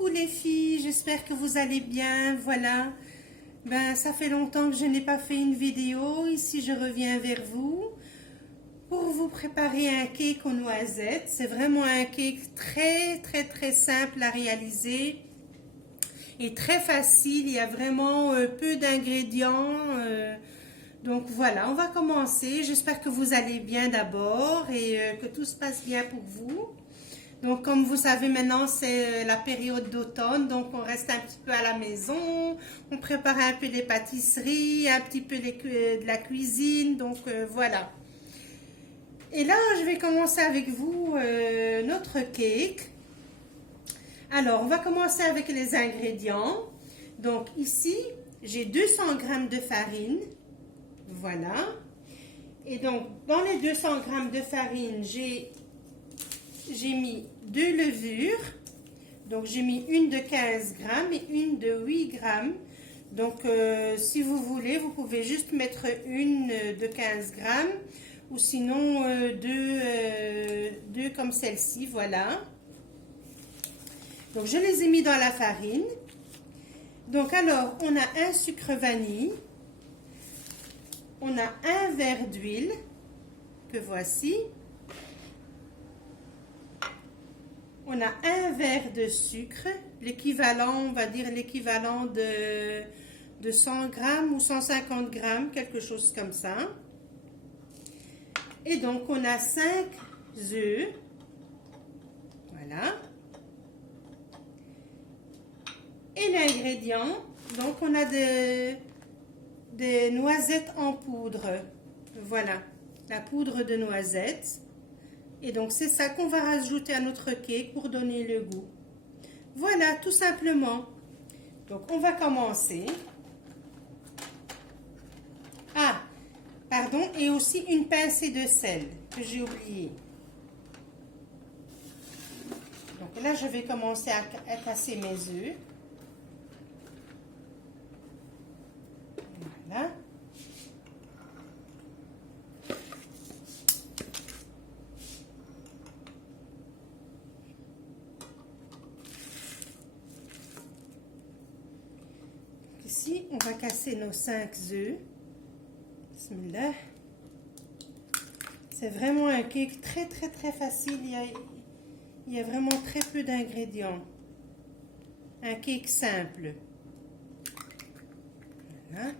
Coucou les filles, j'espère que vous allez bien. Voilà, ça fait longtemps que je n'ai pas fait une vidéo. Ici, je reviens vers vous pour vous préparer un cake aux noisettes. C'est vraiment un cake très simple à réaliser et très facile. Il y a vraiment peu d'ingrédients. Donc voilà, on va commencer. J'espère que vous allez bien d'abord et que tout se passe bien pour vous. Donc, comme vous savez, maintenant, c'est la période d'automne. Donc, on reste un petit peu à la maison. On prépare un peu des pâtisseries, un petit peu de la cuisine. Donc, voilà. Et là, je vais commencer avec vous notre cake. Alors, on va commencer avec les ingrédients. Donc, ici, j'ai 200 g de farine. Voilà. Et donc, dans les 200 g de farine, j'ai mis 2 levures, donc j'ai mis une de 15 g et une de 8 g. Donc si vous voulez, vous pouvez juste mettre une de 15 g ou sinon deux comme celle-ci, voilà. Donc je les ai mis dans la farine. Donc alors, on a un sucre vanille, on a un verre d'huile que voici. On a un verre de sucre, l'équivalent, on va dire l'équivalent de 100 g ou 150 g, quelque chose comme ça. Et donc, on a 5 œufs. Voilà. Et l'ingrédient, donc on a des noisettes en poudre. Voilà, la poudre de noisettes. Et donc, c'est ça qu'on va rajouter à notre cake pour donner le goût. Voilà, tout simplement. Donc, on va commencer. Ah, pardon, et aussi une pincée de sel que j'ai oublié. Donc là, je vais commencer à casser mes œufs. Voilà. Ici, on va casser nos 5 œufs. Bismillah. C'est vraiment un cake très facile. Il y a vraiment très peu d'ingrédients. Un cake simple. Voilà.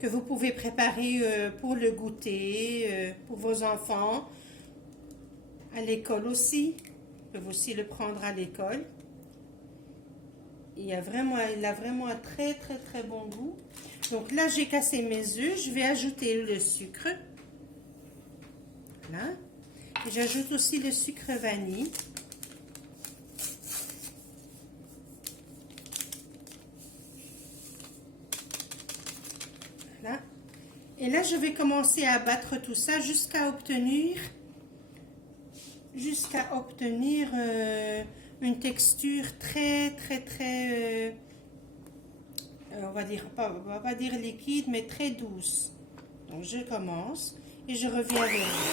Que vous pouvez préparer pour le goûter, pour vos enfants, à l'école aussi. Vous pouvez aussi le prendre à l'école. Il a vraiment un très bon goût. Donc là, j'ai cassé mes œufs. Je vais ajouter le sucre. Voilà. Et j'ajoute aussi le sucre vanille. Là. Et là, je vais commencer à battre tout ça jusqu'à obtenir une texture très on va pas dire liquide, mais très douce. Donc, je commence et je reviens vers vous.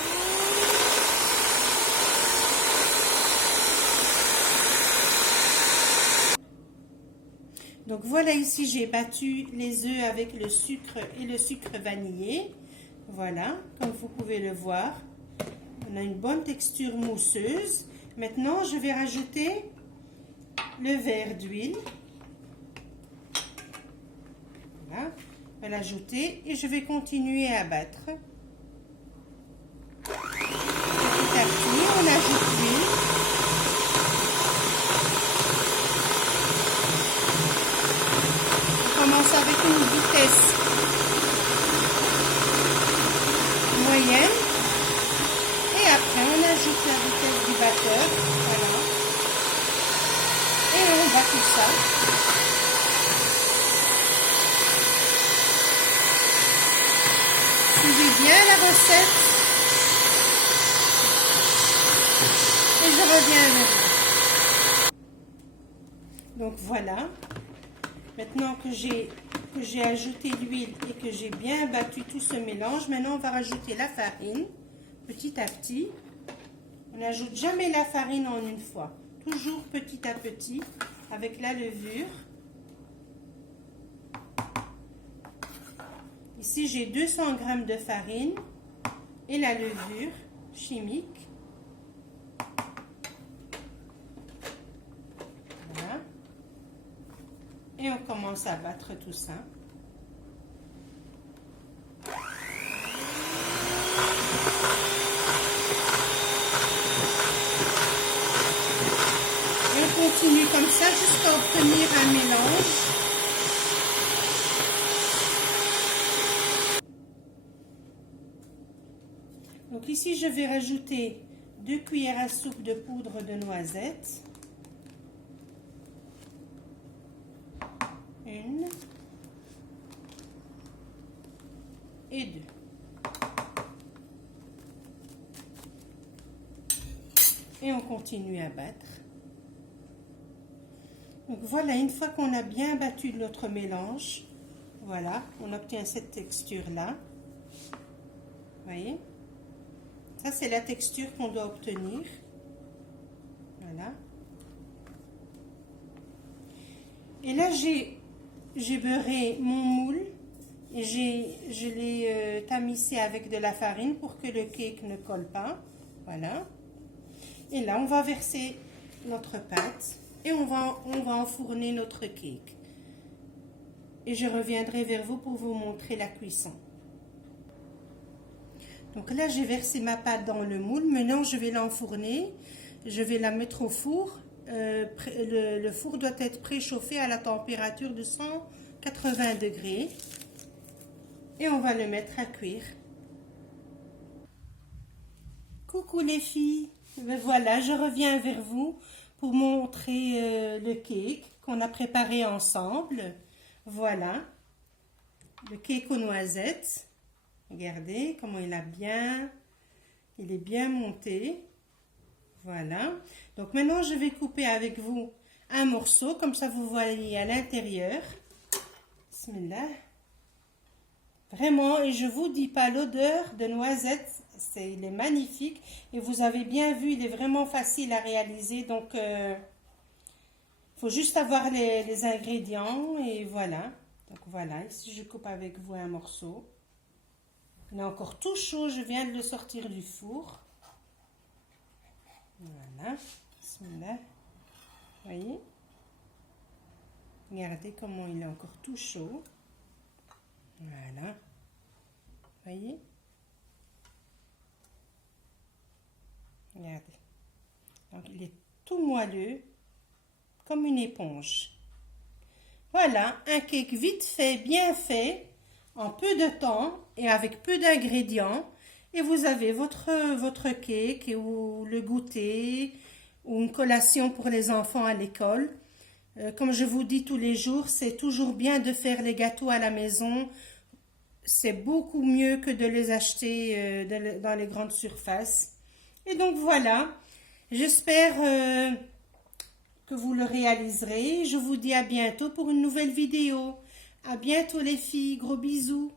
Donc voilà, ici j'ai battu les œufs avec le sucre et le sucre vanillé. Voilà, comme vous pouvez le voir. On a une bonne texture mousseuse. Maintenant, je vais rajouter le verre d'huile. Voilà, je vais l'ajouter et je vais continuer à battre. Petit à petit, on ajoute l'huile. Commence avec une vitesse moyenne et après on ajoute la vitesse du batteur, voilà, et on bat tout ça. Suivez bien la recette. Et je reviens avec vous. Donc voilà. Maintenant que j'ai ajouté l'huile et que j'ai bien battu tout ce mélange, maintenant on va rajouter la farine petit à petit. On n'ajoute jamais la farine en une fois, toujours petit à petit avec la levure. Ici j'ai 200 g de farine et la levure chimique. Voilà. Et on commence à battre tout ça. Et on continue comme ça jusqu'à obtenir un mélange. Donc ici je vais rajouter 2 cuillères à soupe de poudre de noisettes. 1 et 2. Et on continue à battre. Donc voilà, une fois qu'on a bien battu notre mélange, voilà, on obtient cette texture-là. Vous voyez? Ça, c'est la texture qu'on doit obtenir. Voilà. Et là, j'ai beurré mon moule et je l'ai tamissé avec de la farine pour que le cake ne colle pas. Voilà. Et là, on va verser notre pâte et on va enfourner notre cake. Et je reviendrai vers vous pour vous montrer la cuisson. Donc là, j'ai versé ma pâte dans le moule. Maintenant, je vais l'enfourner. Je vais la mettre au four. Le four doit être préchauffé à la température de 180 degrés. Et on va le mettre à cuire. Coucou les filles. Ben voilà, je reviens vers vous pour montrer le cake qu'on a préparé ensemble. Voilà, le cake aux noisettes. Regardez comment il est bien monté. Voilà. Donc maintenant, je vais couper avec vous un morceau, comme ça vous voyez à l'intérieur. Bismillah. Vraiment, et je vous dis pas, l'odeur de noisettes, il est magnifique. Et vous avez bien vu, il est vraiment facile à réaliser. Donc, faut juste avoir les ingrédients et voilà. Donc voilà, ici je coupe avec vous un morceau. Il est encore tout chaud, je viens de le sortir du four. Voilà, bismillah. Vous voyez? Regardez comment il est encore tout chaud. Voilà. Vous voyez? Regardez. Donc il est tout moelleux, comme une éponge. Voilà, un cake vite fait, bien fait, en peu de temps et avec peu d'ingrédients. Et vous avez votre cake ou le goûter ou une collation pour les enfants à l'école. Comme je vous dis tous les jours, c'est toujours bien de faire les gâteaux à la maison. C'est beaucoup mieux que de les acheter dans les grandes surfaces. Et donc voilà, j'espère que vous le réaliserez. Je vous dis à bientôt pour une nouvelle vidéo. À bientôt les filles, gros bisous.